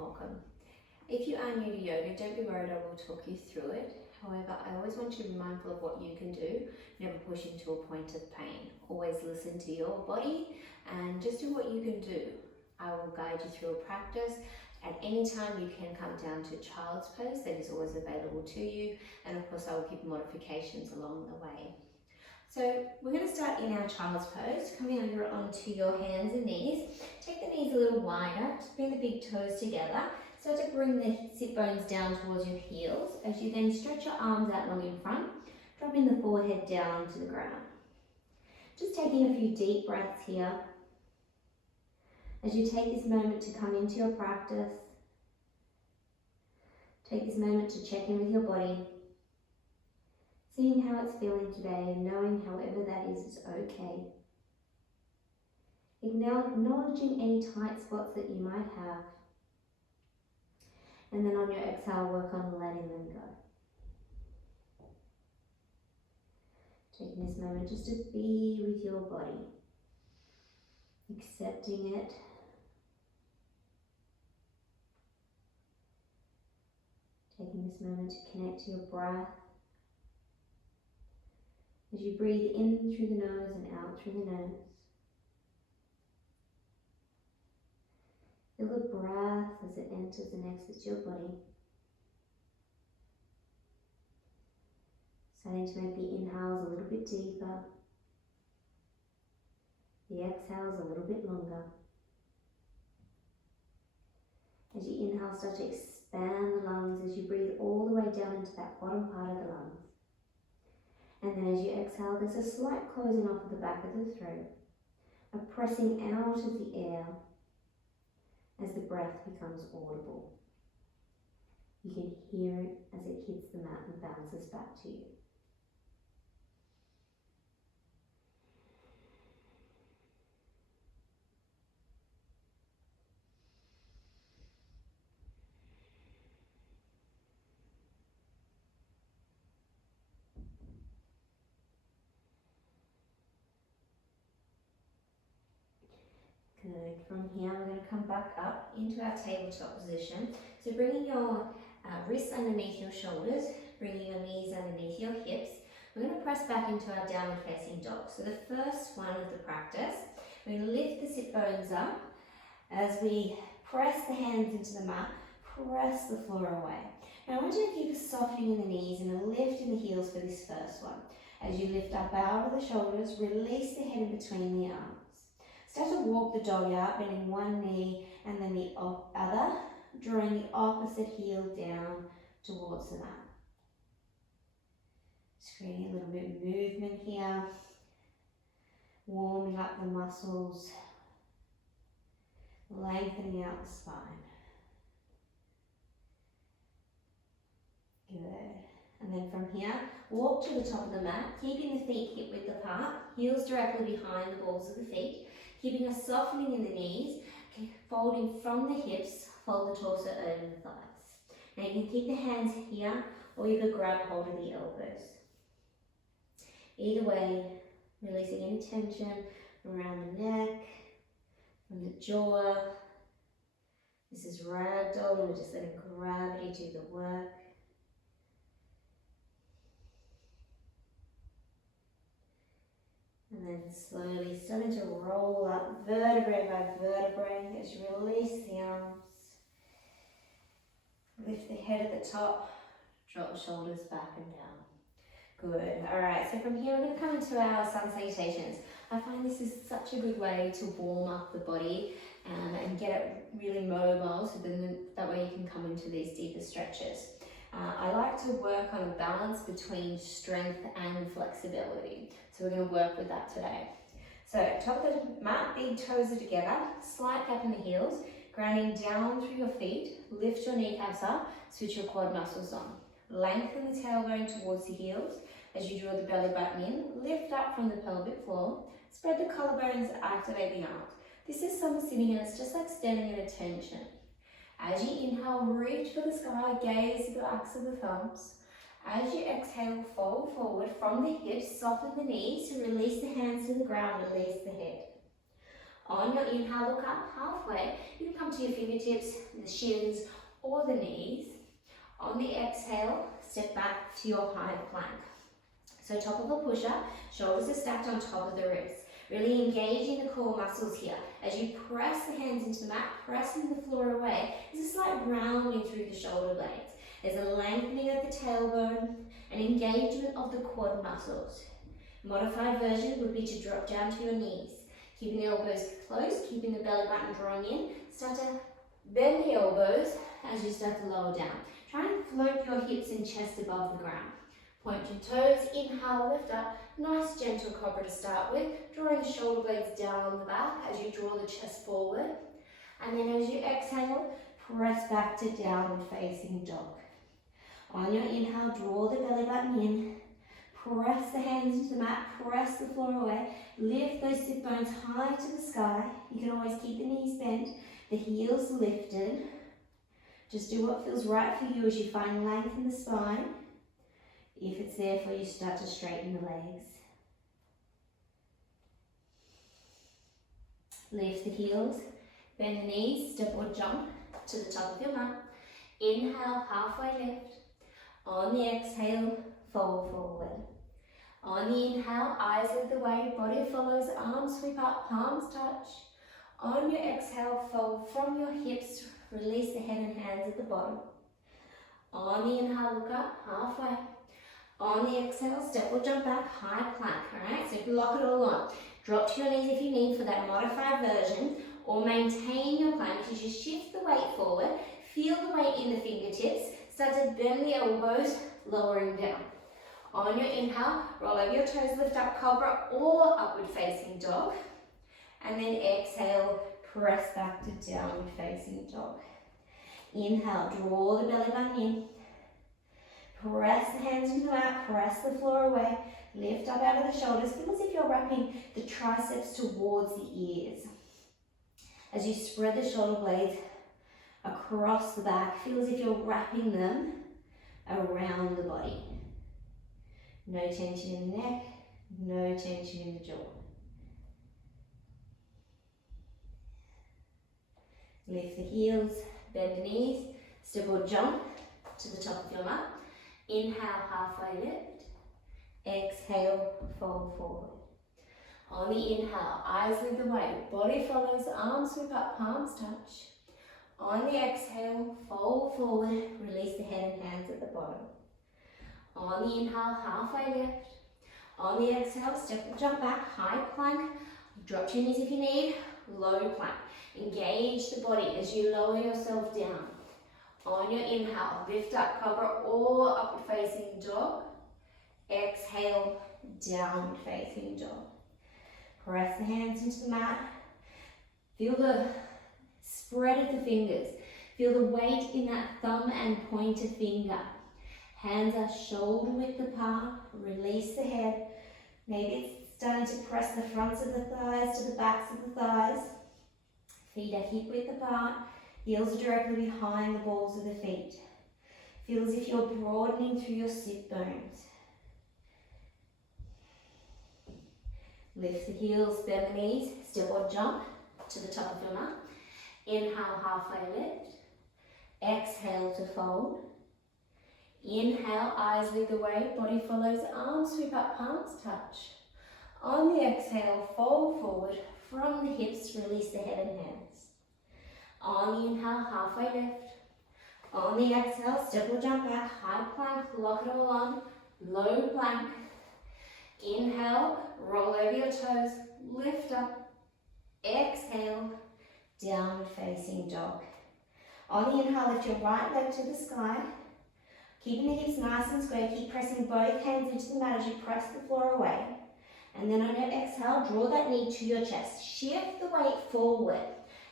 welcome. If you are new to yoga, don't be worried, I will talk you through it. However, I always want you to be mindful of what you can do, never push into a point of pain. Always listen to your body and just do what you can do. I will guide you through a practice. At any time you can come down to child's pose, that is always available to you, and of course I will give modifications along the way. So we're going to start in our child's pose, coming over onto your hands and knees. Take the knees a little wider, just bring the big toes together. Start to bring the sit bones down towards your heels as you then stretch your arms out long in front, dropping the forehead down to the ground. Just taking a few deep breaths here. As you take this moment to come into your practice, take this moment to check in with your body, seeing how it's feeling today and knowing however that is okay. Acknowledging any tight spots that you might have. And then on your exhale, work on letting them go. Taking this moment just to be with your body, accepting it. Taking this moment to connect to your breath. As you breathe in through the nose and out through the nose. Feel the breath as it enters and exits your body. Starting to make the inhales a little bit deeper. The exhales a little bit longer. As you inhale, start to expand the lungs as you breathe all the way down into that bottom part of the lungs. And then as you exhale, there's a slight closing off of the back of the throat, a pressing out of the air as the breath becomes audible. You can hear it as it hits the mat and bounces back to you. Good. From here, we're going to come back up into our tabletop position. So bringing your wrists underneath your shoulders, bringing your knees underneath your hips. We're going to press back into our downward facing dog. So the first one of the practice, we lift the sit bones up as we press the hands into the mat, press the floor away. Now I want you to keep a softening in the knees and a lift in the heels for this first one. As you lift up out of the shoulders, release the head in between the arms. Start to walk the dog out, bending one knee and then the other, drawing the opposite heel down towards the mat. Just creating a little bit of movement here, warming up the muscles, lengthening out the spine. Good. And then from here, walk to the top of the mat, keeping the feet hip width apart, heels directly behind the balls of the feet. Keeping a softening in the knees, folding from the hips, fold the torso over the thighs. Now you can keep the hands here or you could grab hold of the elbows. Either way, releasing any tension around the neck, from the jaw. This is ragdoll, we're just letting gravity do the work. And then slowly starting to roll up vertebrae by vertebrae as you release the arms. Lift the head at the top, drop the shoulders back and down. Good. Alright, so from here we're going to come into our sun salutations. I find this is such a good way to warm up the body and get it really mobile, so then that way you can come into these deeper stretches. I like to work on a balance between strength and flexibility. So we're going to work with that today. So top of the mat, big toes are together, slight gap in the heels, grounding down through your feet, lift your kneecaps up, switch your quad muscles on. Lengthen the tailbone towards the heels as you draw the belly button in, lift up from the pelvic floor, spread the collarbones, activate the arms. This is someone sitting and it's just like standing at attention. As you inhale, reach for the sky, gaze to the backs of the thumbs. As you exhale, fold forward from the hips, soften the knees to release the hands to the ground, release the head. On your inhale, look up halfway. You can come to your fingertips, the shins or the knees. On the exhale, step back to your high plank. So top of a push-up, shoulders are stacked on top of the wrists. Really engaging the core muscles here. As you press the hands into the mat, pressing the floor away, there's a slight rounding through the shoulder blades. There's a lengthening of the tailbone, an engagement of the quad muscles. Modified version would be to drop down to your knees. Keeping the elbows close, keeping the belly button drawing in. Start to bend the elbows as you start to lower down. Try and float your hips and chest above the ground. Point your toes, inhale, lift up. Nice gentle cobra to start with. Drawing the shoulder blades down on the back as you draw the chest forward. And then as you exhale, press back to downward facing dog. On your inhale, draw the belly button in. Press the hands into the mat, press the floor away. Lift those sit bones high to the sky. You can always keep the knees bent, the heels lifted. Just do what feels right for you as you find length in the spine. If it's there for you, start to straighten the legs. Lift the heels, bend the knees, step or jump to the top of your mat. Inhale, halfway lift. On the exhale, fold forward. On the inhale, eyes lead the way, body follows, arms sweep up, palms touch. On your exhale, fold from your hips, release the head and hands at the bottom. On the inhale, look up, halfway. On the exhale, step or jump back, high plank, alright? So lock it all on. Drop to your knees if you need for that modified version, or maintain your plank as you shift the weight forward, feel the weight in the fingertips, start to bend the elbows, lowering down. On your inhale, roll over your toes, lift up cobra or upward facing dog. And then exhale, press back to downward facing dog. Inhale, draw the belly button in. Press the hands into the mat, press the floor away. Lift up out of the shoulders. Feel as if you're wrapping the triceps towards the ears. As you spread the shoulder blades across the back, feel as if you're wrapping them around the body. No tension in the neck, no tension in the jaw. Lift the heels, bend the knees, step or jump to the top of your mat. Inhale, halfway lift. Exhale, fold forward. On the inhale, eyes lead the way, body follows, arms sweep up, palms touch. On the exhale, fold forward, release the head and hands at the bottom. On the inhale, halfway lift. On the exhale, step or jump back, high plank. Drop to your knees if you need, low plank. Engage the body as you lower yourself down. On your inhale, lift up, cobra or upward facing dog. Exhale, downward facing dog. Press the hands into the mat. Feel the spread of the fingers. Feel the weight in that thumb and pointer finger. Hands are shoulder width apart. Release the head. Maybe it's starting to press the fronts of the thighs to the backs of the thighs. Feet are hip width apart. Heels are directly behind the balls of the feet. Feel as if you're broadening through your sit bones. Lift the heels, bend the knees, step or jump to the top of your mat. Inhale, halfway lift. Exhale to fold. Inhale, eyes lead the way, body follows, arms sweep up, palms touch. On the exhale, fold forward from the hips, release the head and hands. On the inhale, halfway lift. On the exhale, step or jump back, high plank, lock it all on, low plank. Inhale, roll over your toes, lift up. Exhale, downward facing dog. On the inhale, lift your right leg to the sky. Keeping the hips nice and square, keep pressing both hands into the mat as you press the floor away. And then on your exhale, draw that knee to your chest. Shift the weight forward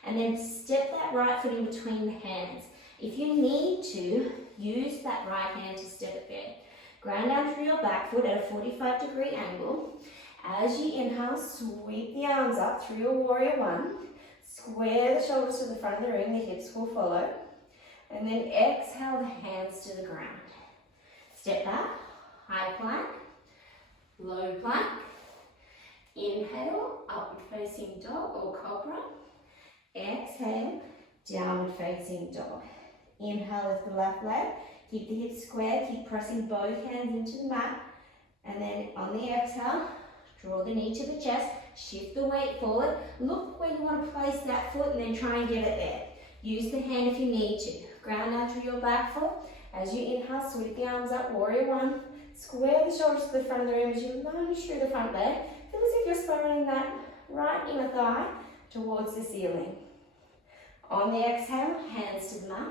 and then step that right foot in between the hands. If you need to, use that right hand to step it there. Ground down through your back foot at a 45-degree angle. As you inhale, sweep the arms up through your warrior one. Square the shoulders to the front of the room, the hips will follow. And then exhale the hands to the ground. Step back, high plank, low plank. Inhale, upward facing dog or cobra. Exhale, downward facing dog. Inhale, lift the left leg. Keep the hips square, keep pressing both hands into the mat. And then on the exhale, draw the knee to the chest, shift the weight forward. Look where you want to place that foot and then try and get it there. Use the hand if you need to. Ground down through your back foot. As you inhale, sweep the arms up, warrior one. Square the shoulders to the front of the room as you lunge through the front leg. Feel as if you're spiraling that right inner thigh towards the ceiling. On the exhale, hands to the mat.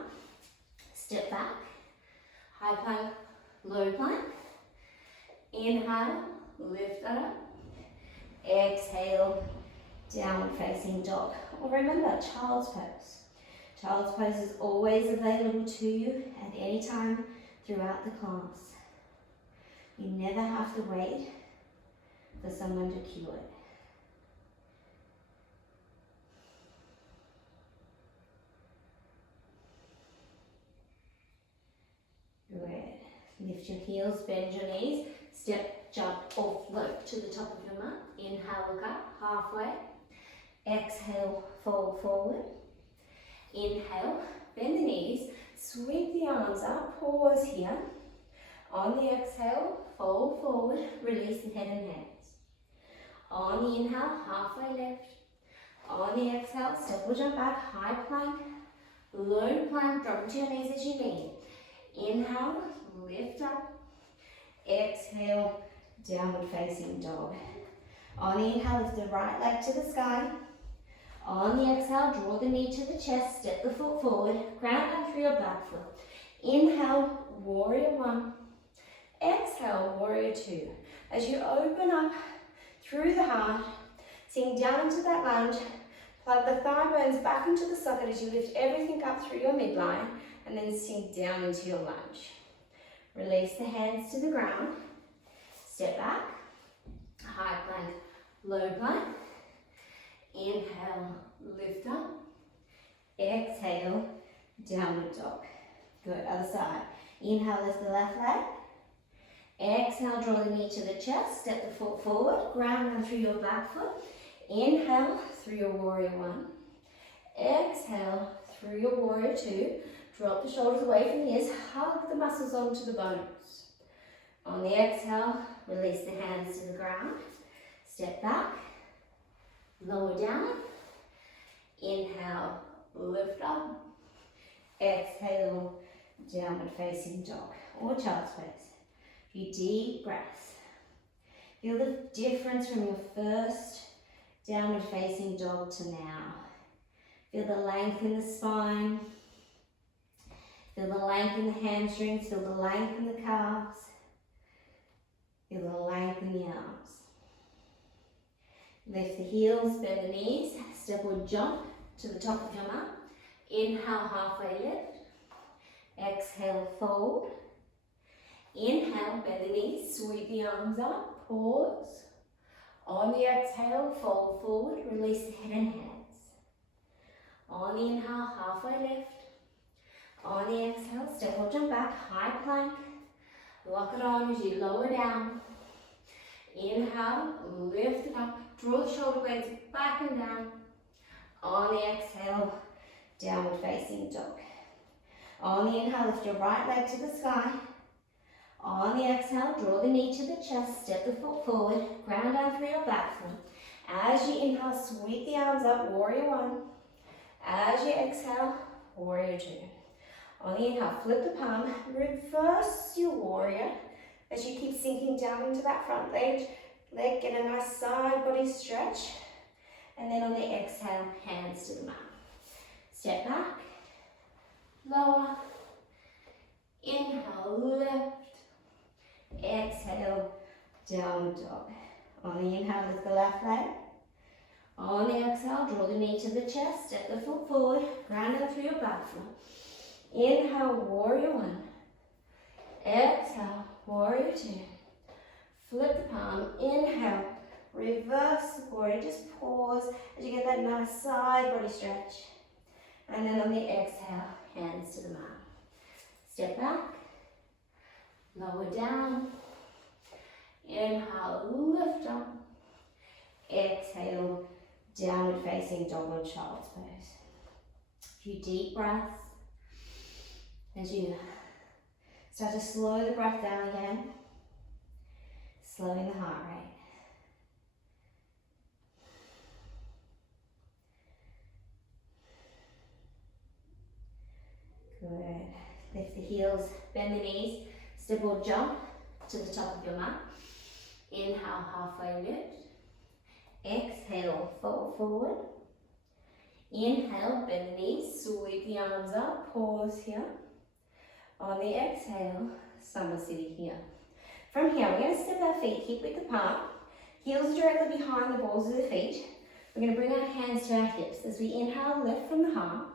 Step back. High plank, low plank. Inhale, lift that up. Exhale, downward facing dog. Or remember, child's pose. Child's pose is always available to you at any time throughout the class. You never have to wait for someone to cue it. Good. Lift your heels, bend your knees. Step, jump, or float to the top of your mat. Inhale, look up, halfway. Exhale, fold forward. Inhale, bend the knees, sweep the arms up, pause here. On the exhale, fold forward, release the head and hands. On the inhale, halfway lift. On the exhale, step or jump back, high plank, low plank, drop into your knees as you need. Inhale, lift up. Exhale, downward facing dog. On the inhale, lift the right leg to the sky. On the exhale, draw the knee to the chest, step the foot forward, ground down through your back foot. Inhale, warrior one. Exhale, warrior two. As you open up through the heart, sink down into that lunge, plug the thigh bones back into the socket as you lift everything up through your midline, and then sink down into your lunge. Release the hands to the ground, step back, high plank, low plank. Inhale, lift up. Exhale, downward dog. Good, other side. Inhale, lift the left leg. Exhale, draw the knee to the chest, step the foot forward, ground down through your back foot. Inhale, through your warrior one. Exhale, through your warrior two. Drop the shoulders away from the ears, hug the muscles onto the bones. On the exhale, release the hands to the ground. Step back, lower down. Inhale, lift up. Exhale, downward facing dog or child's pose. Few deep breaths. Feel the difference from your first downward facing dog to now. Feel the length in the spine. Feel the length in the hamstrings. Feel the length in the calves. Feel the length in the arms. Lift the heels, bend the knees, step or jump to the top of your mat. Inhale, halfway lift. Exhale, fold. Inhale, bend the knees, sweep the arms up, pause. On the exhale, fold forward, release the head and hands. On the inhale, halfway lift. On the exhale, step or jump back, high plank. Lock it on as you lower down. Inhale, lift it up, draw the shoulder blades back and down. On the exhale, downward facing dog. On the inhale, lift your right leg to the sky. On the exhale, draw the knee to the chest, step the foot forward, ground down through your back foot. As you inhale, sweep the arms up, warrior one. As you exhale, warrior two. On the inhale, flip the palm, reverse your warrior as you keep sinking down into that front leg, get a nice side body stretch. And then on the exhale, hands to the mat. Step back, lower, inhale, lift, exhale, downward dog. On the inhale, lift the left leg. On the exhale, draw the knee to the chest, step the foot forward, ground down through your back foot. Inhale, warrior one. Exhale, warrior two. Flip the palm, inhale, reverse the warrior, just pause as you get that nice side body stretch. And then on the exhale, hands to the mat. Step back, lower down. Inhale, lift up. Exhale, downward facing downward child's pose. A few deep breaths as you start to slow the breath down again, slowing the heart rate. Good. Lift the heels, bend the knees, step or jump to the top of your mat. Inhale, halfway lift. Exhale, fold forward. Inhale, bend the knees, sweep the arms up, pause here. On the exhale, summer city here. From here, we're going to step our feet hip width apart, heels directly behind the balls of the feet. We're going to bring our hands to our hips as we inhale, lift from the heart,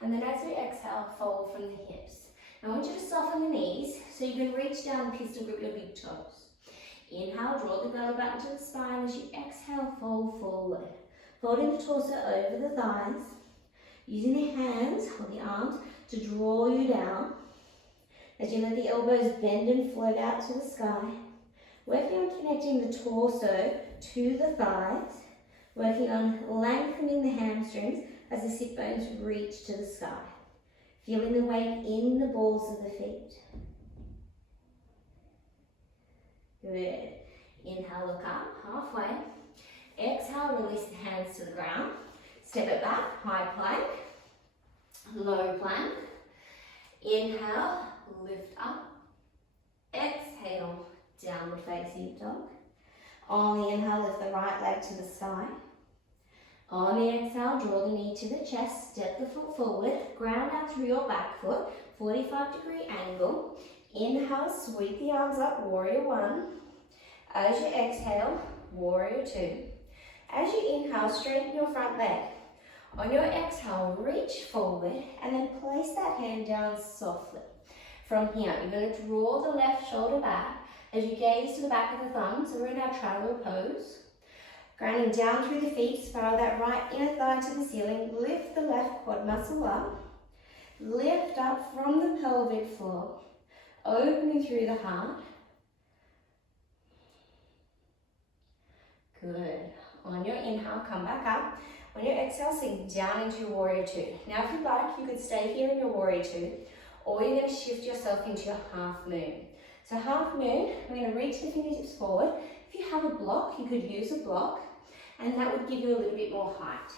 and then as we exhale, fold from the hips. Now I want you to soften the knees so you can reach down and pistol grip your big toes. Inhale, draw the belly button to the spine. As you exhale, fold forward. Folding the torso over the thighs, using the hands or the arms to draw you down. As you let the elbows bend and float out to the sky, working on connecting the torso to the thighs, working on lengthening the hamstrings as the sit bones reach to the sky. Feeling the weight in the balls of the feet. Good. Inhale, look up, halfway. Exhale, release the hands to the ground. Step it back, high plank, low plank. Inhale, lift up. Exhale, downward facing dog. On the inhale, lift the right leg to the sky. On the exhale, draw the knee to the chest, step the foot forward, ground out through your back foot, 45-degree angle. Inhale, sweep the arms up, warrior one. As you exhale, warrior two. As you inhale, straighten your front leg. On your exhale, reach forward and then place that hand down softly. From here, you're going to draw the left shoulder back as you gaze to the back of the thumb, so we're in our traveler pose. Grounding down through the feet, spiral that right inner thigh to the ceiling, lift the left quad muscle up, lift up from the pelvic floor, opening through the heart. Good. On your inhale, come back up. On your exhale, sink down into warrior two. Now if you'd like, you could stay here in your warrior two, or you're going to shift yourself into your half moon. So half moon, we're going to reach the fingertips forward. If you have a block, you could use a block, and that would give you a little bit more height.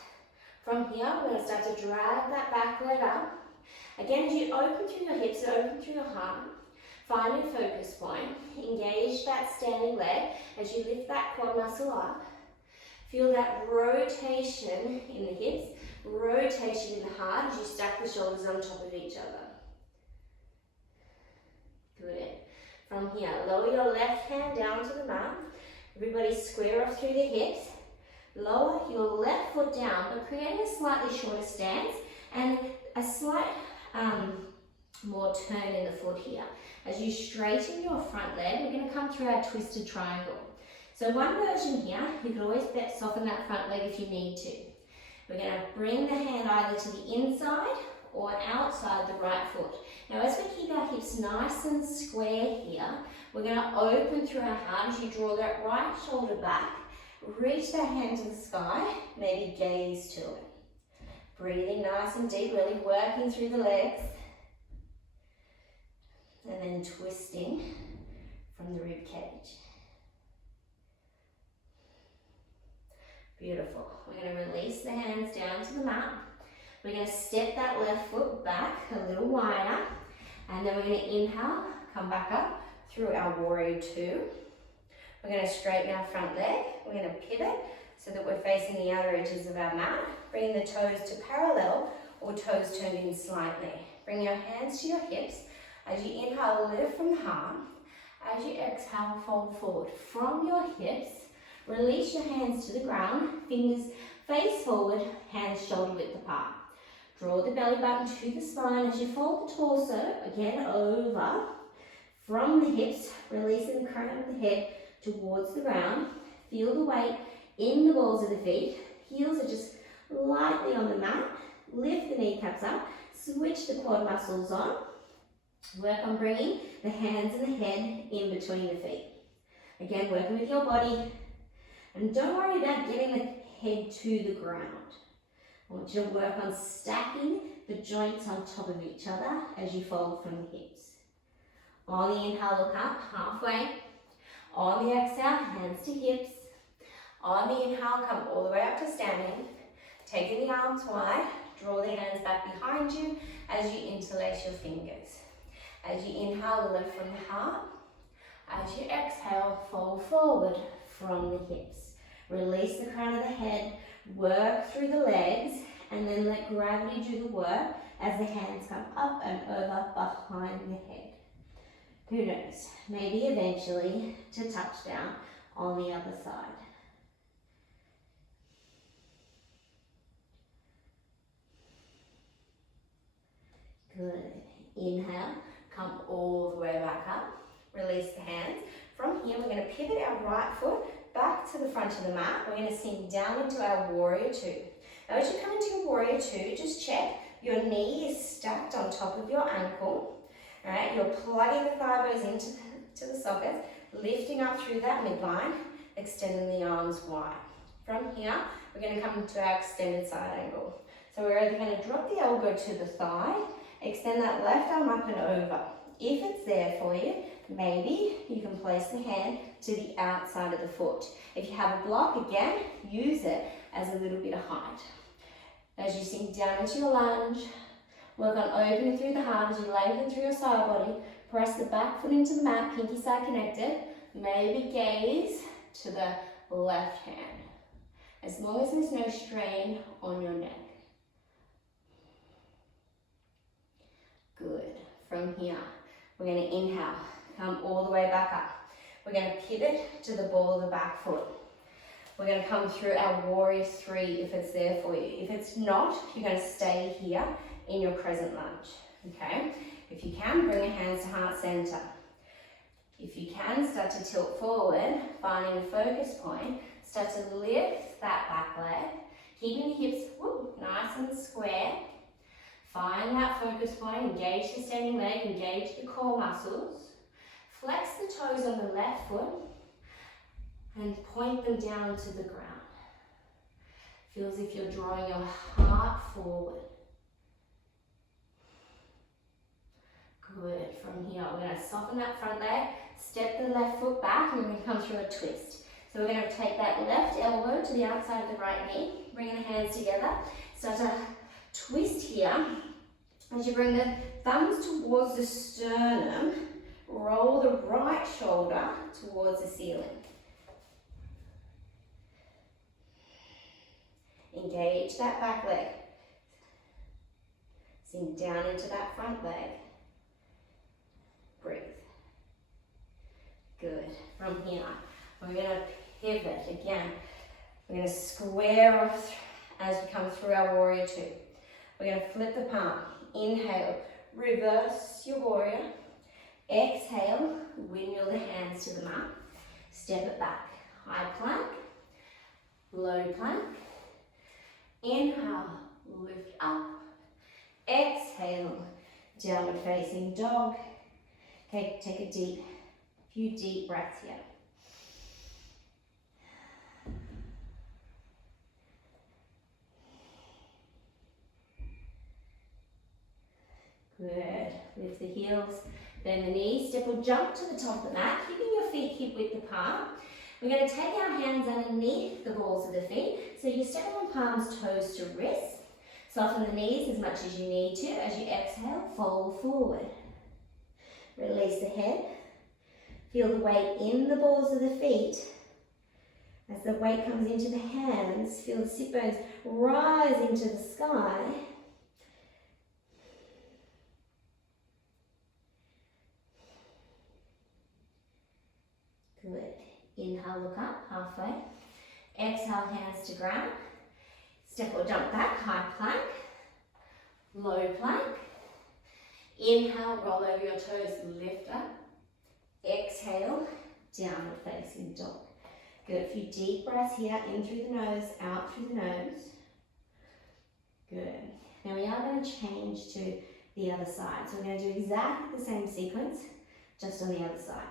From here, we're going to start to drag that back leg up. Again, as you open through your hips, open through your heart, find your focus point. Engage that standing leg as you lift that quad muscle up. Feel that rotation in the hips, rotation in the heart as you stack the shoulders on top of each other. Good. From here, lower your left hand down to the mat. Everybody square off through the hips. Lower your left foot down, but creating a slightly shorter stance and a slight more turn in the foot here. As you straighten your front leg, we're going to come through our twisted triangle. So one version here, you can always soften that front leg if you need to. We're going to bring the hand either to the inside or outside the right foot. Now as we keep our hips nice and square here, we're going to open through our heart as you draw that right shoulder back, reach that hand to the sky, maybe gaze to it. Breathing nice and deep, really working through the legs. And then twisting from the rib cage. Beautiful. We're going to release the hands down to the mat. We're going to step that left foot back a little wider. And then we're going to inhale, come back up through our warrior two. We're going to straighten our front leg. We're going to pivot so that we're facing the outer edges of our mat. Bringing the toes to parallel or toes turned in slightly. Bring your hands to your hips. As you inhale, lift from the heart. As you exhale, fold forward. From your hips, release your hands to the ground. Fingers face forward, hands shoulder width apart. Draw the belly button to the spine as you fold the torso, again over. From the hips, releasing the crown of the head towards the ground. Feel the weight in the balls of the feet. Heels are just lightly on the mat. Lift the kneecaps up. Switch the quad muscles on. Work on bringing the hands and the head in between the feet. Again, working with your body. And don't worry about getting the head to the ground. I want you to work on stacking the joints on top of each other as you fold from the hips. On the inhale, look up halfway. On the exhale, hands to hips. On the inhale, come all the way up to standing. Taking the arms wide, draw the hands back behind you as you interlace your fingers. As you inhale, lift from the heart. As you exhale, fold forward from the hips. Release the crown of the head, work through the legs, and then let gravity do the work as the hands come up and over behind the head. Who knows, maybe eventually to touchdown on the other side. Good. Inhale, come all the way back up. Release the hands. From here, we're going to pivot our right foot back to the front of the mat. We're going to sink down into our warrior two. Now, as you come into your warrior two, just check your knee is stacked on top of your ankle. All right, you're plugging the thigh bones into the sockets, lifting up through that midline, extending the arms wide. From here, we're going to come into our extended side angle. So we're either going to drop the elbow to the thigh, extend that left arm up and over. If it's there for you, maybe you can place the hand to the outside of the foot. If you have a block, again, use it as a little bit of height. As you sink down into your lunge, work on opening through the heart as you lengthen through your side body. Press the back foot into the mat, pinky side connected. Maybe gaze to the left hand. As long as there's no strain on your neck. Good. From here, we're going to inhale, come all the way back up. We're going to pivot to the ball of the back foot. We're going to come through our warrior three if it's there for you. If it's not, you're going to stay here in your crescent lunge. Okay? If you can, bring your hands to heart center. If you can, start to tilt forward, finding a focus point. Start to lift that back leg, keeping the hips nice and square. Find that focus point, engage the standing leg, engage the core muscles. Flex the toes on the left foot and point them down to the ground. Feel as if you're drawing your heart forward. Good. From here, we're going to soften that front leg, step the left foot back, and we're going to come through a twist. So we're going to take that left elbow to the outside of the right knee, bringing the hands together. Start to twist here. As you bring the thumbs towards the sternum, roll the right shoulder towards the ceiling. Engage that back leg. Sink down into that front leg. Breathe. Good. From here, we're going to pivot again. We're going to square off as we come through our warrior two. We're going to flip the palm. Inhale, reverse your warrior. Exhale, windmill the hands to the mat. Step it back. High plank, low plank. Inhale, lift up. Exhale, downward facing dog. Okay, take a few deep breaths here. Good. Lift the heels, bend the knees, step or jump to the top of the mat, keeping your feet hip width apart. We're going to take our hands underneath the balls of the feet, so you step on palms, toes to wrists. Soften the knees as much as you need to. As you exhale, fold forward. Release the head. Feel the weight in the balls of the feet. As the weight comes into the hands, feel the sit bones rise into the sky. Good. Inhale, look up, halfway. Exhale, hands to ground. Step or jump back, high plank. Low plank. Inhale, roll over your toes, lift up. Exhale, downward facing dog. Good. A few deep breaths here, in through the nose, out through the nose. Good. Now we are going to change to the other side. So we're going to do exactly the same sequence, just on the other side.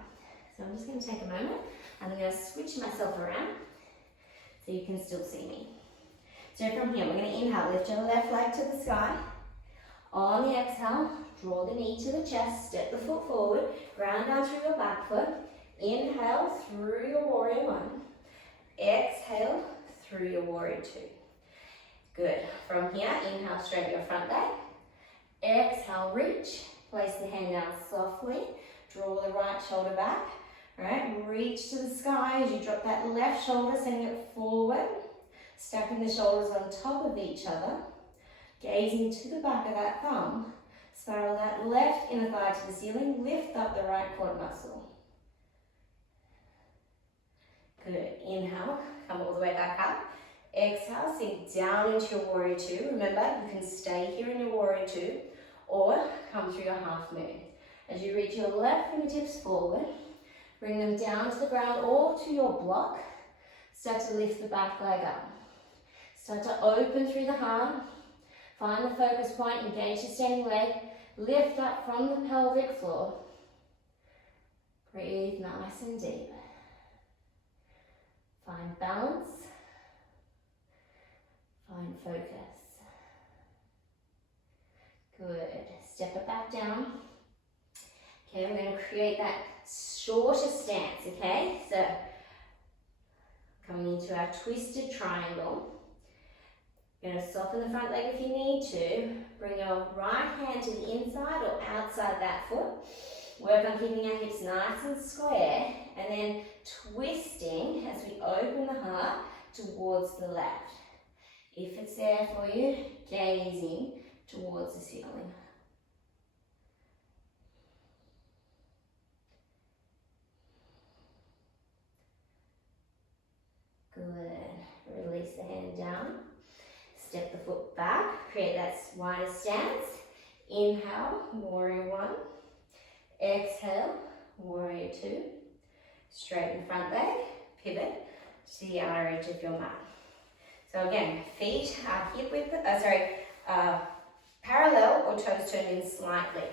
So I'm just going to take a moment and I'm going to switch myself around. so you can still see me. So from here, we're going to inhale, lift your left leg to the sky. On the exhale, draw the knee to the chest, step the foot forward, ground down through your back foot. Inhale through your warrior one. Exhale through your warrior two. Good. From here, inhale, straighten your front leg. Exhale, reach. Place the hand down softly. Draw the right shoulder back. All right, reach to the sky as you drop that left shoulder, sending it forward. Stacking the shoulders on top of each other. Gazing to the back of that thumb. Spiral that left inner thigh to the ceiling. Lift up the right quad muscle. Good. Inhale, come all the way back up. Exhale, sink down into your warrior two. Remember, you can stay here in your warrior two or come through your half moon. As you reach your left fingertips forward, bring them down to the ground or to your block. Start to lift the back leg up. Start to open through the heart. Find the focus point, engage the standing leg. Lift up from the pelvic floor. Breathe nice and deep. Find balance. Find focus. Good. Step it back down. Okay, we're going to create that shorter stance, okay? So, coming into our twisted triangle. You're going to soften the front leg if you need to. Bring your right hand to the inside or outside that foot. Work on keeping our hips nice and square. And then twisting as we open the heart towards the left. If it's there for you, gazing towards the ceiling. Good. Release the hand down. Step the foot back. Create that wider stance. Inhale, warrior one. Exhale, warrior two. Straighten the front leg. Pivot to the outer edge of your mat. So again, feet are hip width, parallel or toes turned in slightly.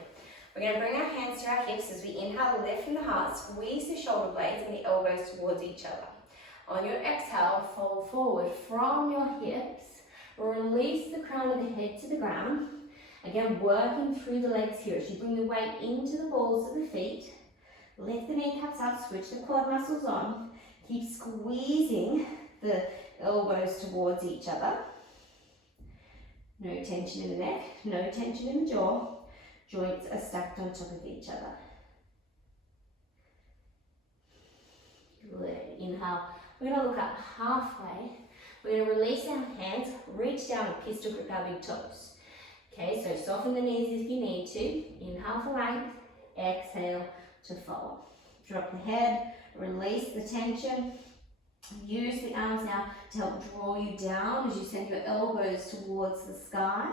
We're going to bring our hands to our hips as we inhale, lift from the heart, squeeze the shoulder blades and the elbows towards each other. On your exhale, fold forward from your hips, release the crown of the head to the ground. Again, working through the legs here as you bring the weight into the balls of the feet. Lift the kneecaps up, switch the quad muscles on. Keep squeezing the elbows towards each other. No tension in the neck, no tension in the jaw. Joints are stacked on top of each other. Good. Inhale. We're going to look up halfway. We're going to release our hands, reach down and pistol grip our big toes. Okay, so soften the knees if you need to. Inhale for length, exhale to fold. Drop the head, release the tension. Use the arms now to help draw you down as you send your elbows towards the sky.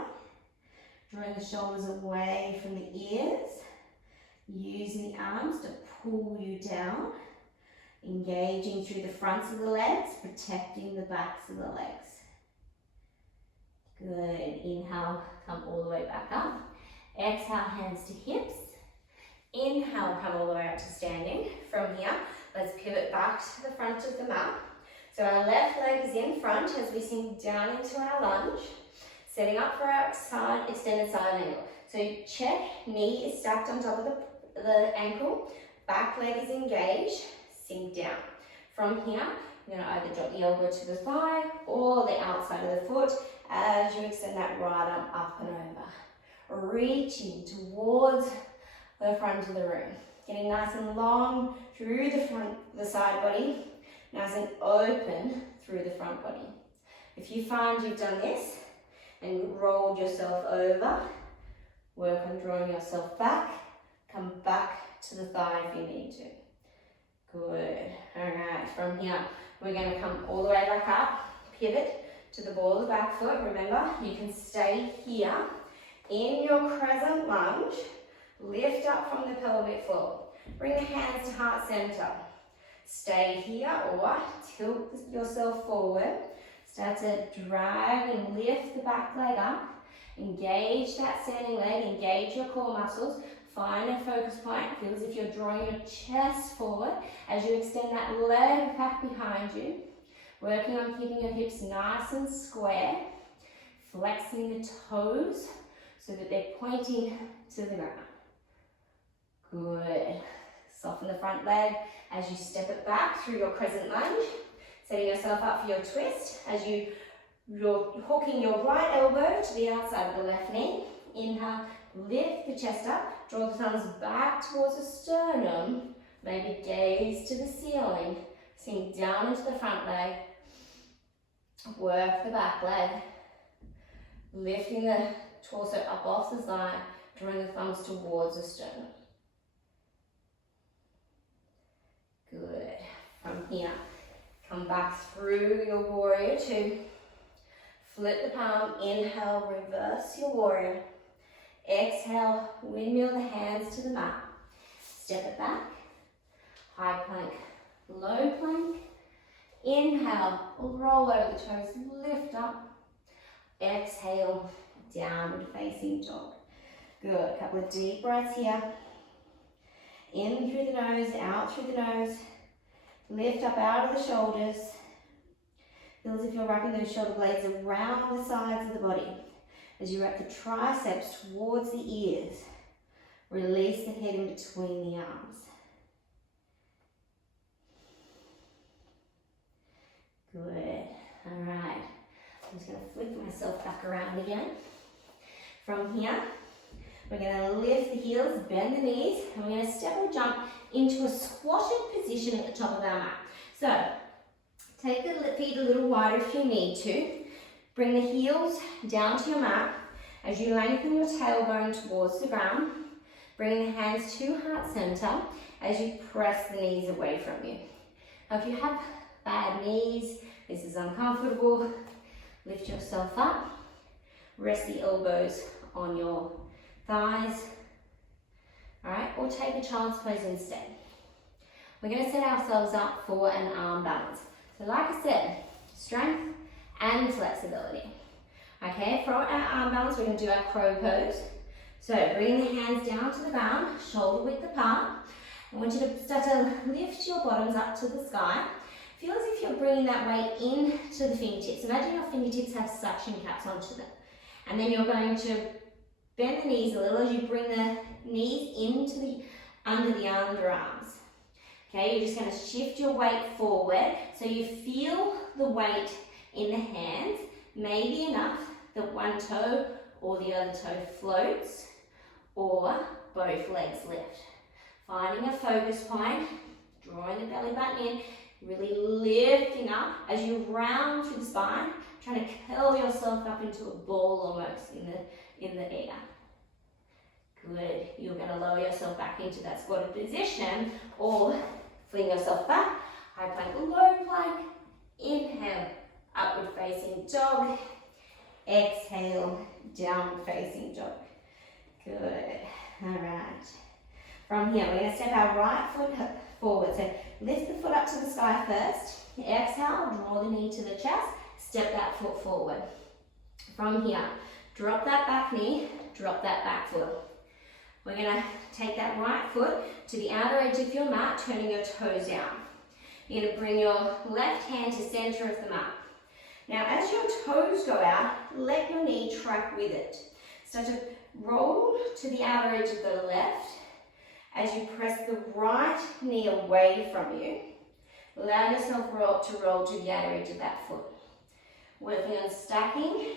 Drawing the shoulders away from the ears. Using the arms to pull you down. Engaging through the fronts of the legs, protecting the backs of the legs. Good. Inhale, come all the way back up. Exhale, hands to hips. Inhale, come all the way up to standing. From here, let's pivot back to the front of the mat. So our left leg is in front as we sink down into our lunge. Setting up for our extended side angle. So check, knee is stacked on top of the ankle. Back leg is engaged. Sink down. From here, you're going to either drop the elbow to the thigh or the outside of the foot as you extend that right arm up and over. Reaching towards the front of the room. Getting nice and long through the side body. Nice and open through the front body. If you find you've done this and rolled yourself over, work on drawing yourself back. Come back to the thigh if you need to. Good. Alright, from here, we're going to come all the way back up, pivot to the ball of the back foot. Remember, you can stay here in your crescent lunge. Lift up from the pelvic floor. Bring the hands to heart center. Stay here or tilt yourself forward. Start to drag and lift the back leg up. Engage that standing leg, engage your core muscles. Find a focus point. Feel as if you're drawing your chest forward as you extend that leg back behind you. Working on keeping your hips nice and square, flexing the toes so that they're pointing to the ground. Good. Soften the front leg as you step it back through your crescent lunge, setting yourself up for your twist as you're hooking your right elbow to the outside of the left knee. Inhale, lift the chest up, draw the thumbs back towards the sternum, maybe gaze to the ceiling, sink down into the front leg, work the back leg, lifting the torso up off the side, drawing the thumbs towards the sternum. Good. From here, come back through your warrior two. Flip the palm, inhale, reverse your warrior. Exhale, windmill the hands to the mat. Step it back. High plank, low plank. Inhale, roll over the toes, lift up. Exhale, downward facing dog. Good, couple of deep breaths here. In through the nose, out through the nose. Lift up out of the shoulders. Feel as if you're wrapping those shoulder blades around the sides of the body. As you wrap the triceps towards the ears, release the head in between the arms. Good. All right. I'm just going to flip myself back around again. From here, we're going to lift the heels, bend the knees, and we're going to step or jump into a squatted position at the top of our mat. So, take the feet a little wider if you need to. Bring the heels down to your mat as you lengthen your tailbone towards the ground. Bring the hands to heart center as you press the knees away from you. Now, if you have bad knees, this is uncomfortable, lift yourself up. Rest the elbows on your thighs. All right, or take a child's pose instead. We're going to set ourselves up for an arm balance. So like I said, strength and flexibility. Okay, for our arm balance, we're going to do our crow pose. So bring the hands down to the ground, shoulder width apart. I want you to start to lift your bottoms up to the sky. Feel as if you're bringing that weight into the fingertips. Imagine your fingertips have suction caps onto them. And then you're going to bend the knees a little as you bring the knees into under the underarms. Okay, you're just going to shift your weight forward so you feel the weight in the hands, maybe enough that one toe or the other toe floats or both legs lift. Finding a focus point, drawing the belly button in, really lifting up as you round through the spine, trying to curl yourself up into a ball almost in the air. Good. You're going to lower yourself back into that squatted position or fling yourself back. High plank, low plank. Inhale, upward facing dog. Exhale, downward facing dog. Good. All right. From here, we're going to step our right foot forward. So lift the foot up to the sky first. Exhale, draw the knee to the chest. Step that foot forward. From here, drop that back knee, drop that back foot. We're going to take that right foot to the outer edge of your mat, turning your toes down. You're going to bring your left hand to center of the mat. Now, as your toes go out, let your knee track with it. Start to roll to the outer edge of the left as you press the right knee away from you. Allow yourself to roll to the outer edge of that foot. Working on stacking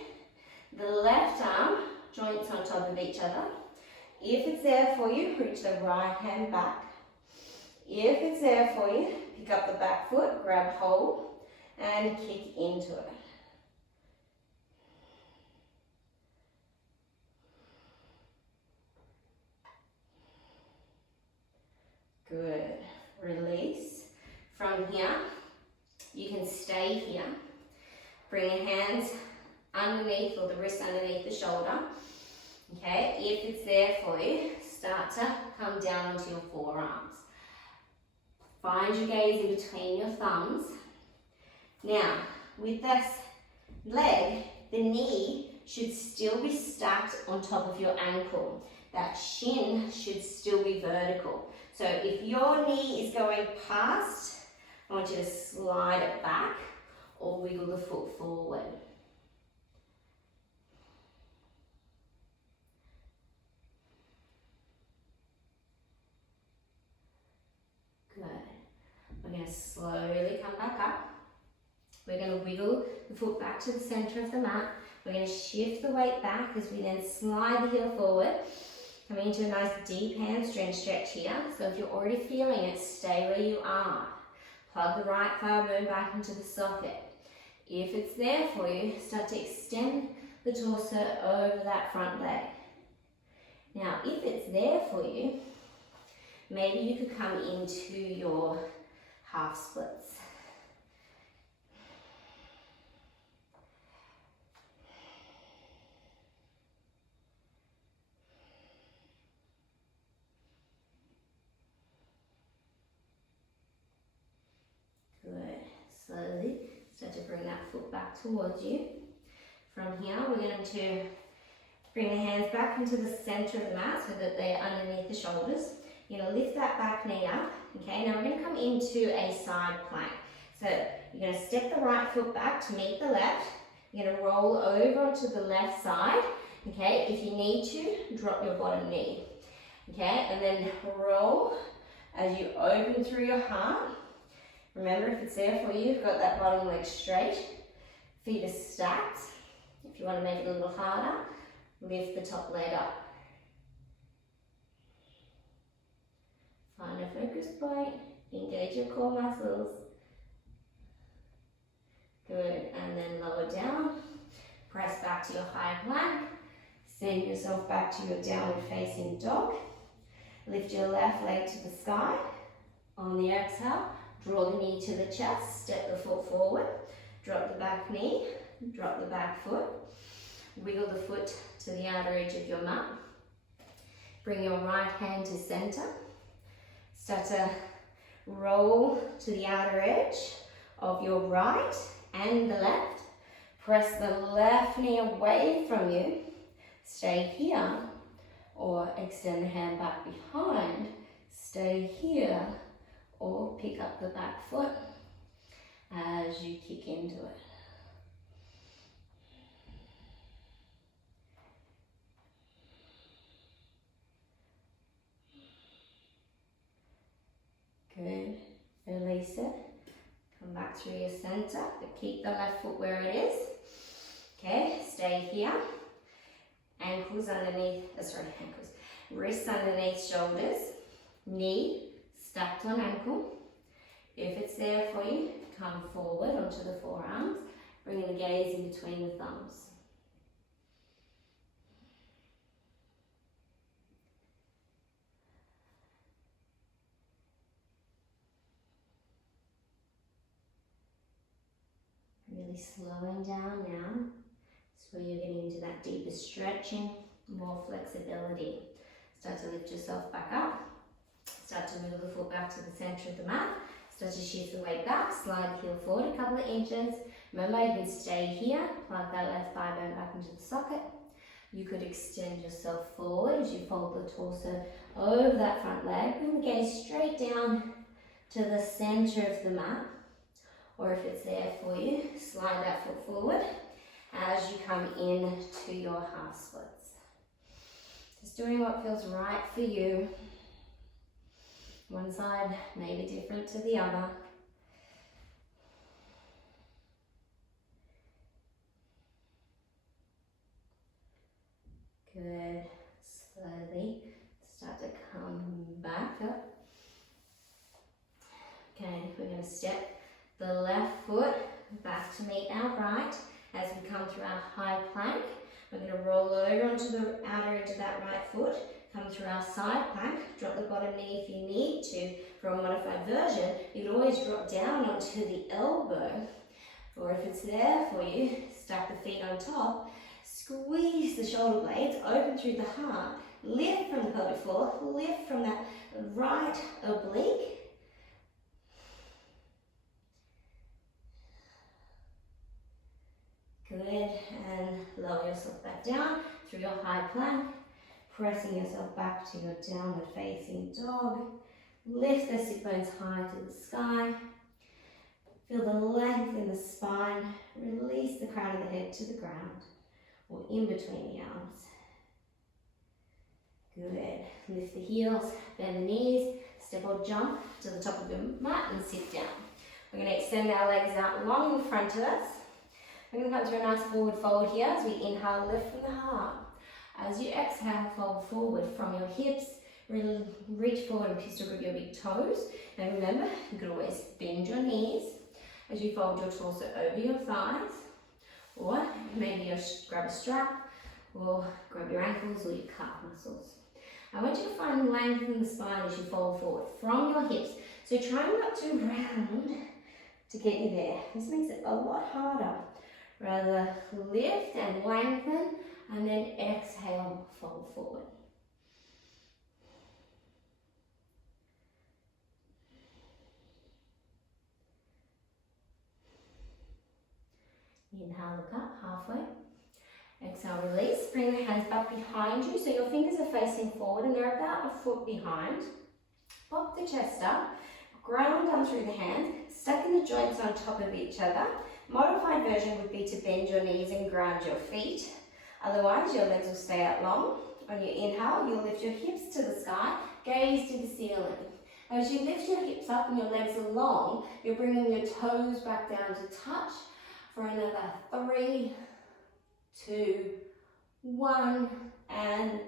the left arm, joints on top of each other. If it's there for you, reach the right hand back. If it's there for you, pick up the back foot, grab hold, and kick into it. Good. Release. From here, you can stay here. Bring your hands underneath or the wrist underneath the shoulder. Okay, if it's there for you, start to come down onto your forearms. Find your gaze in between your thumbs. Now, with this leg, the knee should still be stacked on top of your ankle. That shin should still be vertical. So if your knee is going past, I want you to slide it back or wiggle the foot forward. Good. We're going to slowly come back up. We're going to wiggle the foot back to the center of the mat. We're going to shift the weight back as we then slide the heel forward. Coming into a nice deep hamstring stretch here. So if you're already feeling it, stay where you are. Plug the right thigh bone back into the socket. If it's there for you, start to extend the torso over that front leg. Now, if it's there for you, maybe you could come into your half splits. Good. Slowly start to bring that foot back towards you. From here, we're going to bring the hands back into the center of the mat so that they're underneath the shoulders. You're going to lift that back knee up. Okay, now we're going to come into a side plank. So you're going to step the right foot back to meet the left. You're going to roll over onto the left side. Okay, if you need to, drop your bottom knee. Okay, and then roll as you open through your heart. Remember, if it's there for you, you've got that bottom leg straight, feet are stacked. If you want to make it a little harder, lift the top leg up. Find a focus point, engage your core muscles. Good, and then lower down. Press back to your high plank. Send yourself back to your downward facing dog. Lift your left leg to the sky. On the exhale, draw the knee to the chest, step the foot forward. Drop the back knee, drop the back foot. Wiggle the foot to the outer edge of your mat. Bring your right hand to center. Start to roll to the outer edge of your right and the left. Press the left knee away from you. Stay here, or extend the hand back behind. Stay here, or pick up the back foot as you kick into it. Good. Release it. Come back through your center, but keep the left foot where it is. Okay, stay here. Ankles underneath, ankles. Wrists underneath shoulders. Knee stacked on ankle. If it's there for you, come forward onto the forearms. Bringing the gaze in between the thumbs. Really slowing down now. So you're getting into that deeper stretching, more flexibility. Start to lift yourself back up. Start to move the foot back to the center of the mat. Start to shift the weight back, slide the heel forward a couple of inches. Remember, you can stay here, plug that left thigh bone back into the socket. You could extend yourself forward as you fold the torso over that front leg. Bring the gaze straight down to the center of the mat. Or if it's there for you, slide that foot forward as you come in to your half splits. Just doing what feels right for you. One side may be different to the other. Good. Slowly start to come back up. Okay, we're going to step the left foot back to meet our right as we come through our high plank. We're going to roll over onto the outer edge of that right foot, come through our side plank, drop the bottom knee if you need to. For a modified version, you can always drop down onto the elbow, or if it's there for you, stack the feet on top, squeeze the shoulder blades, open through the heart, lift from the pelvic floor, lift from that right oblique. Good, and lower yourself back down through your high plank, pressing yourself back to your downward facing dog. Lift the sit bones high to the sky. Feel the length in the spine. Release the crown of the head to the ground or in between the arms. Good. Lift the heels, bend the knees, step or jump to the top of the mat and sit down. We're going to extend our legs out long in front of us. We're going to come to a nice forward fold here as we inhale, lift from the heart. As you exhale, fold forward from your hips. Reach forward and pistol grip your big toes. And remember, you can always bend your knees as you fold your torso over your thighs. Or maybe you grab a strap or grab your ankles or your calf muscles. I want you to find length in the spine as you fold forward from your hips. So try not to round to get you there. This makes it a lot harder. Rather lift and lengthen and then exhale, fold forward. Inhale, look up halfway. Exhale, release. Bring the hands back behind you so your fingers are facing forward and they're about a foot behind. Pop the chest up, ground down through the hands, stacking the joints on top of each other. Modified version would be to bend your knees and ground your feet. Otherwise, your legs will stay out long. On your inhale, you'll lift your hips to the sky, gaze to the ceiling. As you lift your hips up and your legs are long, you're bringing your toes back down to touch for another 3, 2, 1, and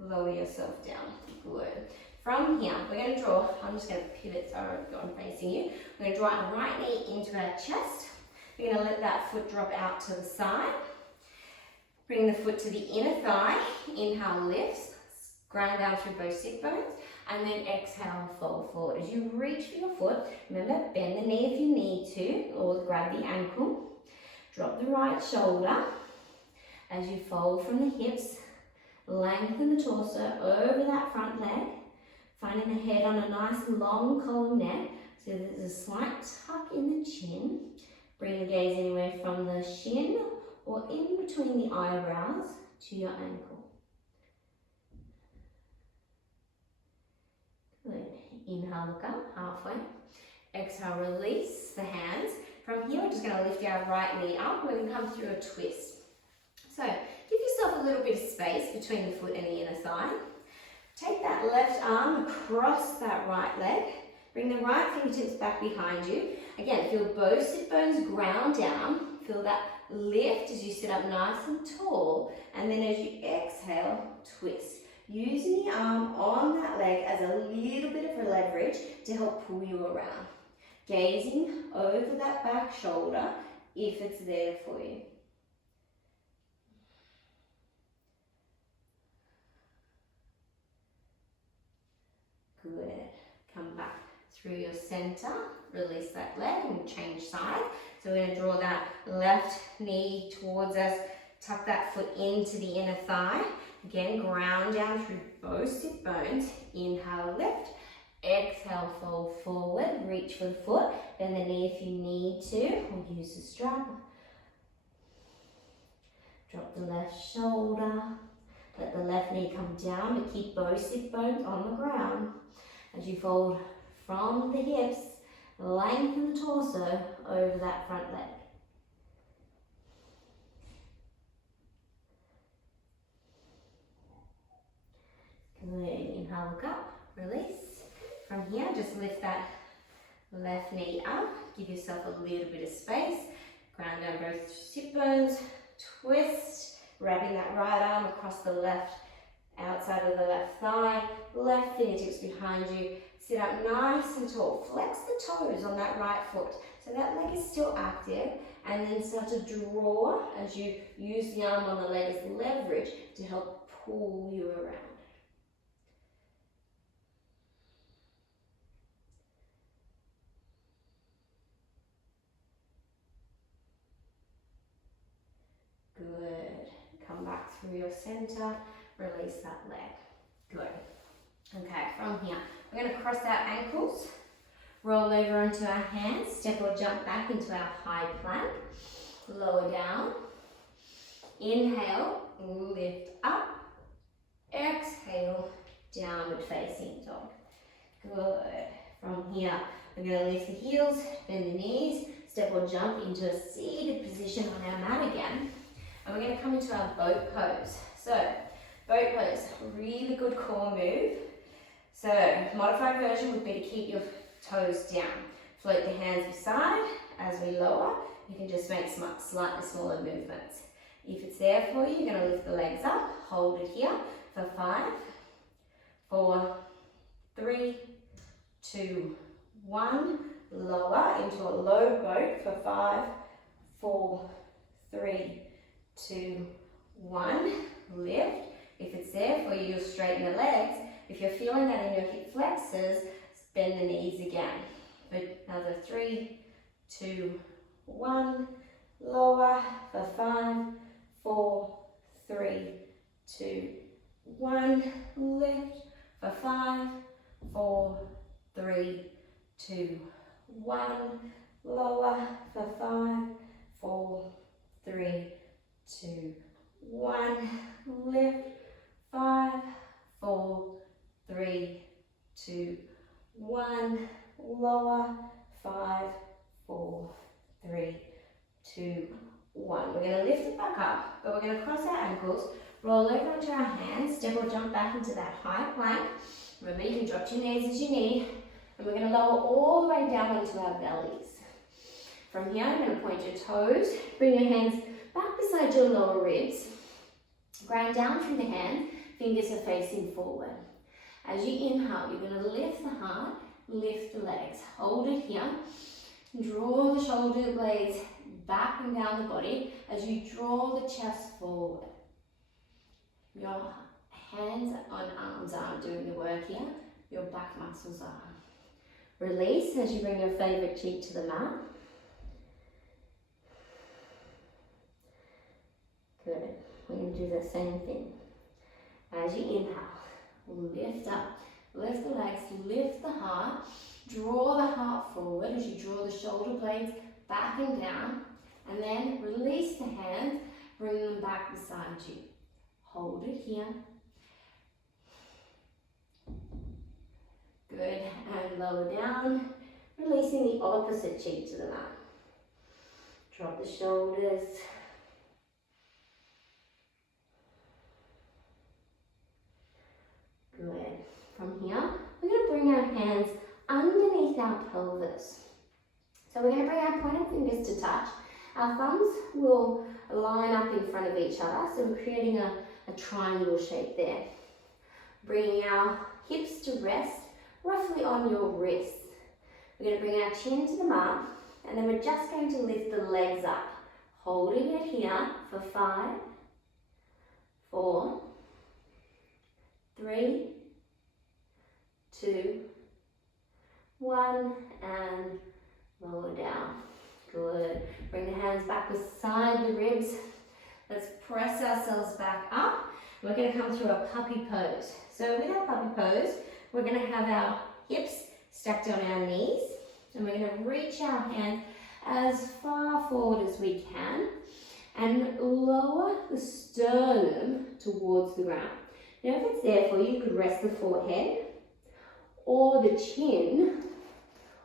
lower yourself down. Good. From here, we're going to draw, I'm just going to pivot so I'm facing you. We're going to draw our right knee into our chest. We're going to let that foot drop out to the side. Bring the foot to the inner thigh. Inhale, lifts. Ground down through both sit bones. And then exhale, fold forward. As you reach for your foot, remember, bend the knee if you need to, or grab the ankle. Drop the right shoulder. As you fold from the hips, lengthen the torso over that front leg, finding the head on a nice long column neck, so there's a slight tuck in the chin. Bring the gaze anywhere from the shin or in between the eyebrows to your ankle. Good. Inhale, look up, halfway. Exhale, release the hands. From here, we're just going to lift our right knee up. We're going to come through a twist. So, give yourself a little bit of space between the foot and the inner thigh. Take that left arm across that right leg. Bring the right fingertips back behind you. Again, feel both sit bones ground down. Feel that lift as you sit up nice and tall. And then as you exhale, twist. Using the arm on that leg as a little bit of a leverage to help pull you around. Gazing over that back shoulder if it's there for you. Good. Come back through your center. Release that leg and change side. So we're going to draw that left knee towards us. Tuck that foot into the inner thigh. Again, ground down through both sit bones. Inhale, lift. Exhale, fold forward. Reach for the foot. Bend the knee if you need to, or use the strap. Drop the left shoulder. Let the left knee come down, but keep both sit bones on the ground. As you fold from the hips, lengthen the torso over that front leg. Good. Inhale, look up, release. From here, just lift that left knee up. Give yourself a little bit of space. Ground down both sit bones. Twist. Wrapping that right arm across the left outside of the left thigh. Left fingertips behind you. Sit up nice and tall. Flex the toes on that right foot. So that leg is still active. And then start to draw as you use the arm on the leg as leverage to help pull you around. Good. Come back through your center. Release that leg. Good. Okay, from here, we're going to cross our ankles. Roll over onto our hands. Step or jump back into our high plank. Lower down. Inhale. Lift up. Exhale. Downward facing dog. Good. From here, we're going to lift the heels, bend the knees, step or jump into a seated position on our mat again. And we're going to come into our boat pose. So, boat pose, really good core move. So, modified version would be to keep your toes down. Float the hands aside as we lower. You can just make slightly smaller movements. If it's there for you, you're going to lift the legs up, hold it here for 5, 4, 3, 2, 1. Lower into a low boat for 5, 4, 3, 2, 1. Lift. If it's there for you, you'll straighten the legs. If you're feeling that in your hip flexors, bend the knees again. Another 3, 2, 1. Lower for 5, 4, 3, 2, 1. Lift for 5, 4, 3, 2, 1. Lower for 5, 4, 3, 2, 1. Lift 5, 4, 3, 2, 1. Lower 5, 4, 3, 2, 1. We're going to lift it back up, but we're going to cross our ankles, roll over onto our hands, step or jump back into that high plank. Remember, you can drop your knees as you need, and we're going to lower all the way down onto our bellies. From here, I'm going to point your toes, bring your hands back beside your lower ribs, grind down through the hands, fingers are facing forward. As you inhale, you're going to lift the heart, lift the legs, hold it here, draw the shoulder blades back and down the body as you draw the chest forward. Your hands on arms aren't doing the work here, your back muscles are. Release as you bring your favourite cheek to the mat. Good. We're going to do the same thing. As you inhale, lift up, lift the legs, lift the heart, draw the heart forward as you draw the shoulder blades back and down, and then release the hands, bring them back beside you. Hold it here. Good, and lower down, releasing the opposite cheek to the mat. Drop the shoulders. Good. From here, we're going to bring our hands underneath our pelvis. So we're going to bring our pointed fingers to touch. Our thumbs will line up in front of each other, so we're creating a triangle shape there. Bringing our hips to rest roughly on your wrists. We're going to bring our chin to the mat, and then we're just going to lift the legs up, holding it here for 5, 4, 3, 2, 1, and lower down. Good. Bring the hands back beside the ribs. Let's press ourselves back up. We're going to come through a puppy pose. So with our puppy pose, we're going to have our hips stacked on our knees, and we're going to reach our hand as far forward as we can and lower the sternum towards the ground. Now if it's there for you, you could rest the forehead or the chin,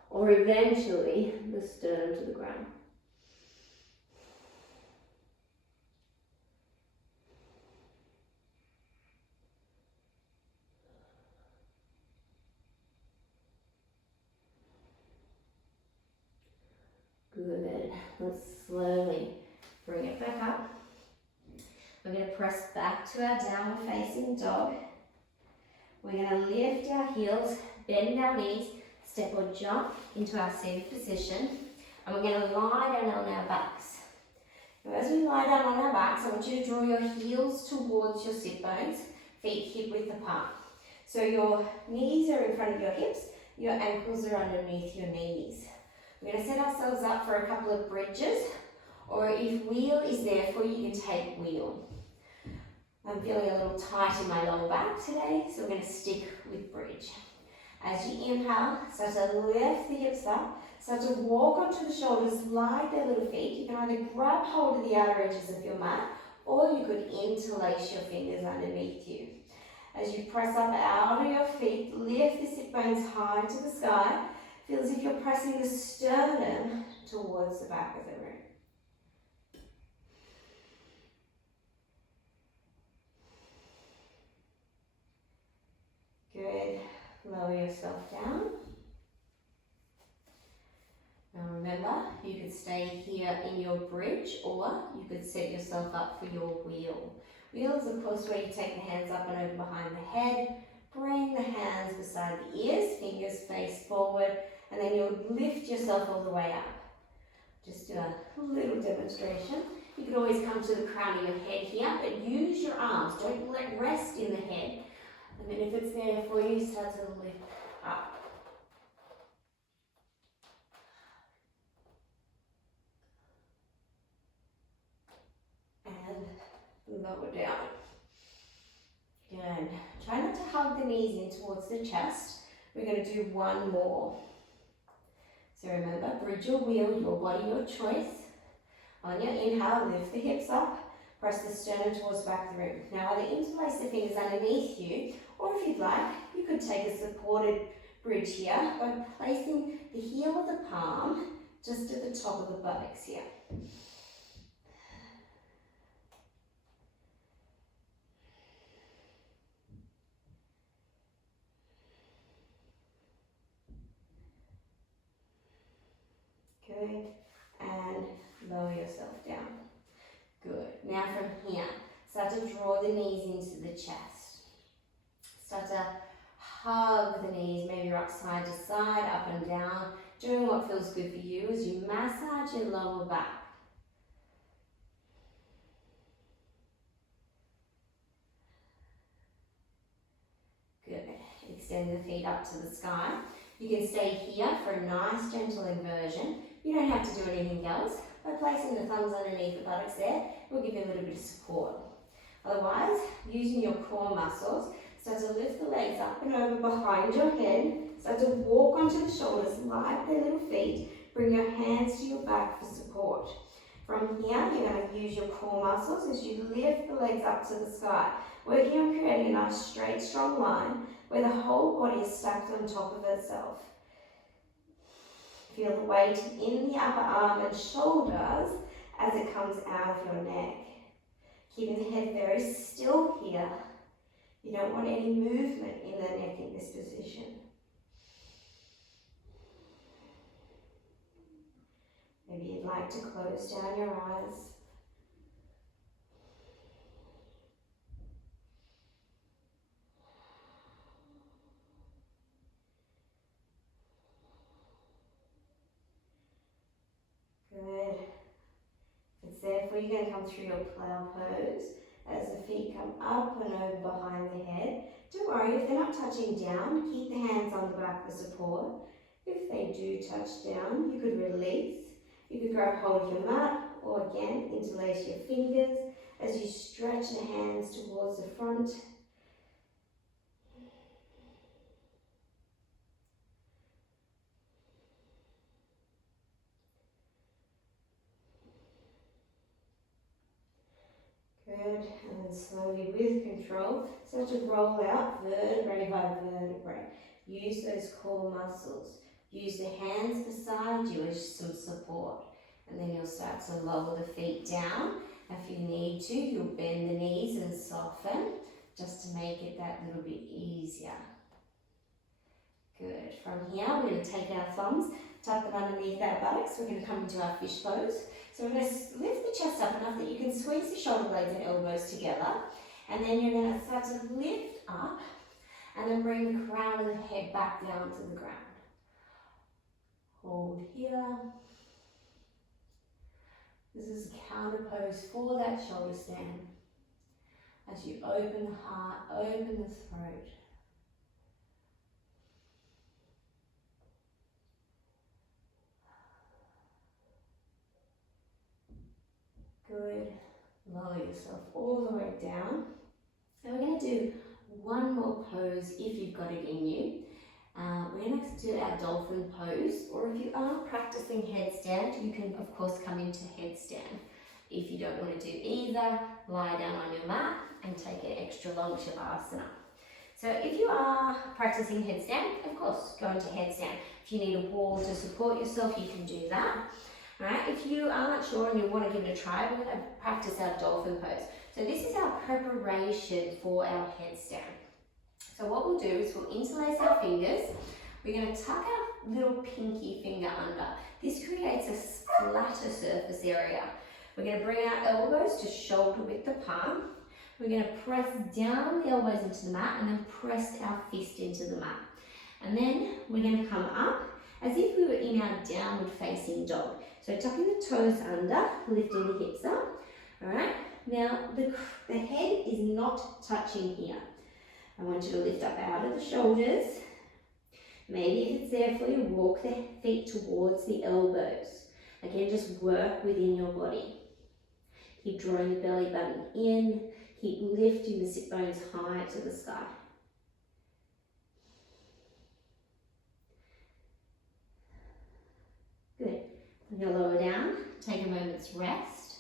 or eventually the sternum to the ground. Good. Let's slowly bring it back up. We're going to press back to our downward facing dog. We're going to lift our heels, bend our knees, step or jump into our seated position, and we're going to lie down on our backs. Now, as we lie down on our backs, I want you to draw your heels towards your sit bones, feet hip width apart. So your knees are in front of your hips, your ankles are underneath your knees. We're going to set ourselves up for a couple of bridges, or if wheel is there for you, you can take wheel. I'm feeling a little tight in my lower back today, so we're going to stick with bridge. As you inhale, start to lift the hips up, start to walk onto the shoulders like their little feet. You can either grab hold of the outer edges of your mat, or you could interlace your fingers underneath you. As you press up out of your feet, lift the sit bones high to the sky. Feel as if you're pressing the sternum towards the back of the room. Good. Lower yourself down. Now remember, you could stay here in your bridge, or you could set yourself up for your wheel. Wheel is of course where you take the hands up and over behind the head, bring the hands beside the ears, fingers face forward, and then you'll lift yourself all the way up. Just do a little demonstration. You can always come to the crown of your head here, but use your arms. Don't let rest in the head. And then if it's there for you, start to lift up. And lower down. Good. Try not to hug the knees in towards the chest. We're going to do one more. So remember, bridge or wheel, your body, your choice. On your inhale, lift the hips up, press the sternum towards the back of the room. Now either interlace the fingers underneath you, or if you'd like, you could take a supported bridge here by placing the heel of the palm just at the top of the buttocks here. Good, and lower yourself down. Good. Now from here, start to draw the knees into the chest. Start to hug the knees, maybe rock side to side, up and down, doing what feels good for you as you massage your lower back. Good. Extend the feet up to the sky. You can stay here for a nice gentle inversion. You don't have to do anything else. By placing the thumbs underneath the buttocks there, we'll give you a little bit of support. Otherwise, using your core muscles, start to lift the legs up and over behind your head. Start to walk onto the shoulders like the little feet. Bring your hands to your back for support. From here, you're going to use your core muscles as you lift the legs up to the sky, working on creating a nice straight, strong line where the whole body is stacked on top of itself. Feel the weight in the upper arm and shoulders as it comes out of your neck. Keeping the head very still here. You don't want any movement in the neck in this position. Maybe you'd like to close down your eyes. Good. If it's there for you, you're going to come through your plow pose as the feet come up and over behind the head. Don't worry, if they're not touching down, keep the hands on the back for support. If they do touch down, you could release. You could grab hold of your mat, or again, interlace your fingers as you stretch the hands towards the front. Good, and then slowly with control, start to roll out vertebrae by vertebrae. Use those core muscles. Use the hands beside you as some support. And then you'll start to lower the feet down. If you need to, you'll bend the knees and soften, just to make it that little bit easier. Good. From here, we're going to take our thumbs, tuck them underneath our buttocks. We're going to come into our fish pose. So we're going to lift the chest up enough that you can squeeze the shoulder blades and elbows together. And then you're going to start to lift up and then bring the crown of the head back down to the ground. Hold here. This is a counter pose for that shoulder stand. As you open the heart, open the throat. Good. Lower yourself all the way down. And we're going to do one more pose if you've got it in you. We're going to do our dolphin pose, or if you are practicing headstand, you can of course come into headstand. If you don't want to do either, lie down on your mat and take an extra long shavasana. So if you are practicing headstand, of course, go into headstand. If you need a wall to support yourself, you can do that. Alright, if you aren't sure and you want to give it a try, we're going to practice our dolphin pose. So this is our preparation for our headstand. So what we'll do is we'll interlace our fingers. We're going to tuck our little pinky finger under. This creates a flatter surface area. We're going to bring our elbows to shoulder width apart. We're going to press down the elbows into the mat and then press our fist into the mat. And then we're going to come up as if we were in our downward facing dog. So tucking the toes under, lifting the hips up. All right, now the head is not touching here. I want you to lift up out of the shoulders. Maybe if it's there for you, walk the feet towards the elbows. Again, just work within your body. Keep drawing the belly button in. Keep lifting the sit bones high to the sky. Good. I'm going to lower down, take a moment's rest,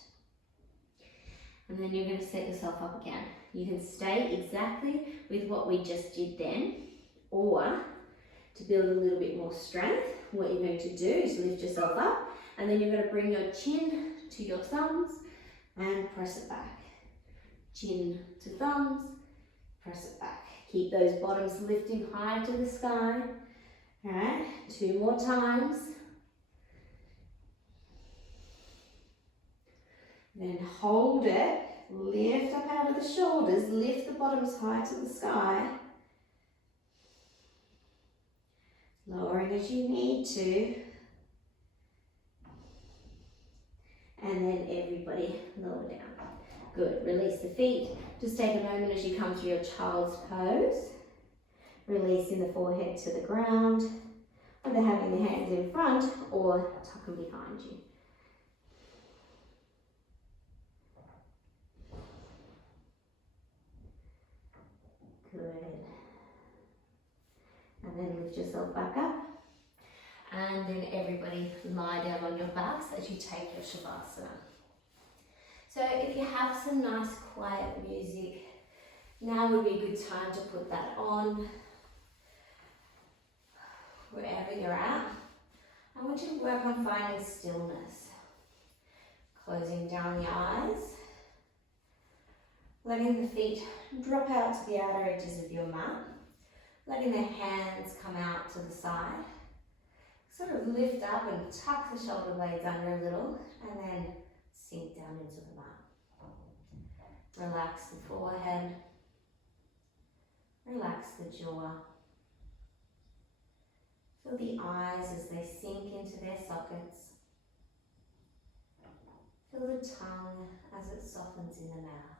and then you're going to set yourself up again. You can stay exactly with what we just did then, or to build a little bit more strength, what you're going to do is lift yourself up, and then you're going to bring your chin to your thumbs and press it back. Chin to thumbs, press it back. Keep those bottoms lifting high to the sky. All right, 2 more times. Then hold it, lift up out of the shoulders, lift the bottoms high to the sky. Lowering as you need to. And then everybody lower down. Good, release the feet. Just take a moment as you come through your child's pose. Releasing the forehead to the ground, either having the hands in front or tucking behind you. Good. And then lift yourself back up. And then everybody lie down on your backs as you take your Shavasana. So if you have some nice quiet music, now would be a good time to put that on. Wherever you're at, I want you to work on finding stillness. Closing down the eyes. Letting the feet drop out to the outer edges of your mat. Letting the hands come out to the side. Sort of lift up and tuck the shoulder blades under a little and then sink down into the mat. Relax the forehead. Relax the jaw. Feel the eyes as they sink into their sockets. Feel the tongue as it softens in the mouth.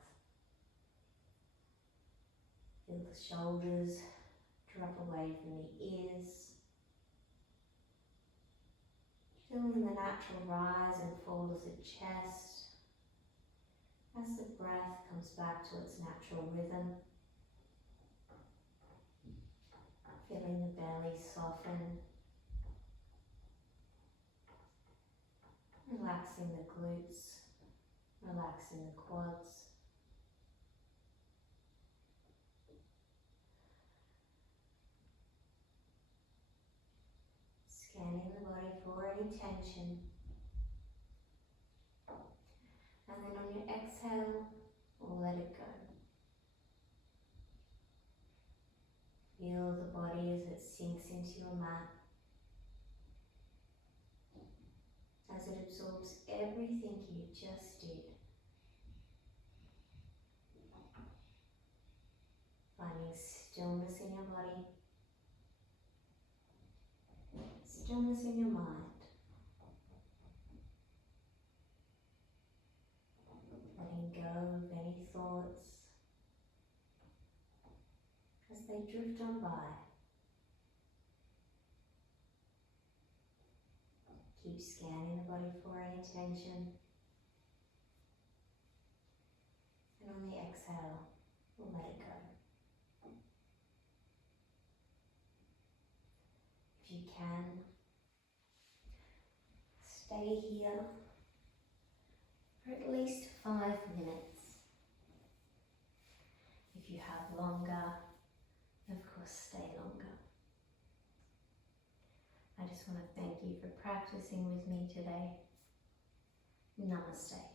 Feel the shoulders drop away from the ears. Feeling the natural rise and fall of the chest as the breath comes back to its natural rhythm. Feeling the belly soften. Relaxing the glutes, relaxing the quads. Scanning the body for any tension. And then on your exhale, let it go. Feel the body as it sinks into your mat. As it absorbs everything you just did. Finding stillness in your body. Stillness in your mind. Letting go of any thoughts as they drift on by. Keep scanning the body for any tension. And on the exhale, we'll let it go. If you can, stay here for at least 5 minutes. If you have longer, of course, stay longer. I just want to thank you for practicing with me today. Namaste.